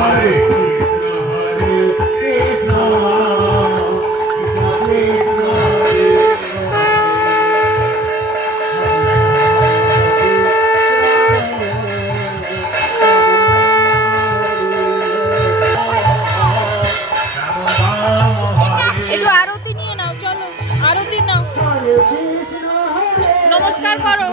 Hare Krishna, Hare Krishna, Krishna একটু আরতি নিয়ে নাও, চলো আরতি নাও, নমস্কার করো।